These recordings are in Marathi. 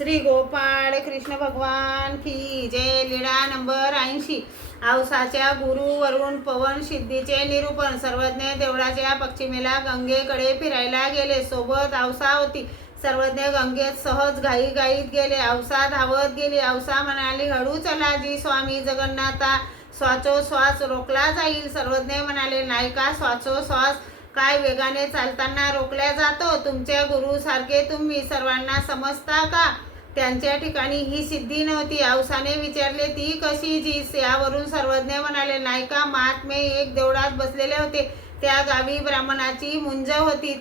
श्री गोपाळ कृष्ण भगवान की जय। लीळा नंबर 80। औसाच्या गुरुवरून पवन सिद्धीचे निरूपण। सर्वज्ञ देवळाच्या पश्चिमेला गंगेकडे फिरायला गेले। सोबत औसा होती। सर्वज्ञ गंगेत सहज घाईघाईत गेले। औसा धावत गेली। औसा म्हणाली, हळू चला जी स्वामी जगन्नाथा, श्वासोश्वास रोखला जाईल। सर्वज्ञ म्हणाले, नाही का श्वासोश्वास काय वेगाने चालताना रोखल्या जातो? तुमच्या गुरुसारखे तुम्ही सर्वांना समजता का? त्यांच्या ठिकाणी ही सिद्धी नव्हती। औसाने विचारले, ती कशी जी? यावरून सर्वज्ञ म्हणाले, नाही का महात्मे एक देवळात बसलेले होते। त्या गावी ब्राह्मणाची मुंज होती।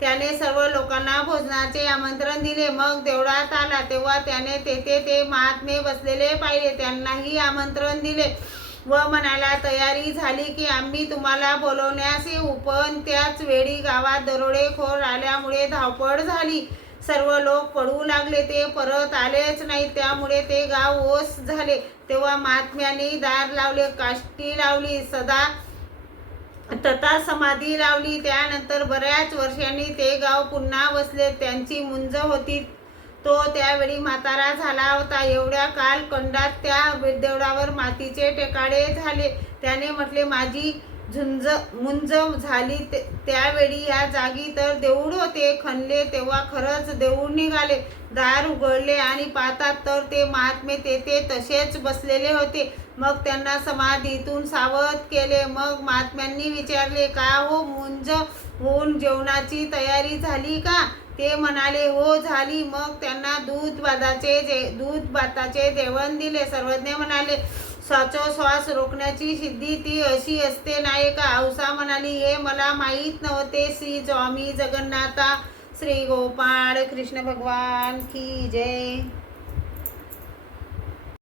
त्याने सर्व लोकांना भोजनाचे आमंत्रण दिले। मग देवळात आला तेव्हा त्याने तेथे ते महात्मे बसलेले पाहिले। त्यांनाही आमंत्रण दिले व म्हणाला, तयारी झाली की आम्ही तुम्हाला बोलवण्यास येऊ। पण त्याच वेळी गावात दरोडेखोर आल्यामुळे धावपळ झाली। सर्व लोक पळू लागले। ते परत आलेच नाही, त्यामुळे ते गाव ओस झाले। तेव्हा महात्म्यांनी दार लावले, काष्टी लावली, तथा समाधी लावली। त्यानंतर बऱ्याच वर्षांनी ते गाव पुन्हा वसले। त्यांची मुंज होती तो त्यावेळी म्हातारा झाला होता। एवढ्या काल खंडात त्या देवळावर मातीचे टेकाडे झाले। त्याने म्हटले, माझी मुंज झाली त्यावेळी या जागी तर देऊळ होते। खणले तेव्हा खरंच देऊळ निघाले। दार उघडले आणि पाहतात तर ते महात्मे तेथे तसेच बसलेले होते। मग त्यांना समाधीतून सावध केले। मग महात्म्यांनी विचारले, का हो, मुंज होऊन जेवणाची तयारी झाली का? ते म्हणाले, हो झाली। मग त्यांना दूध भाताचे जेवण दिले। सर्वज्ञ म्हणाले, श्वासोश्वास रोखण्याची सिद्धी ती अशी असते नाही का? औसा म्हणाली, हे मला माहीत नव्हते। श्री स्वामी जगन्नाथा, श्री गोपाळ कृष्ण भगवान की जय।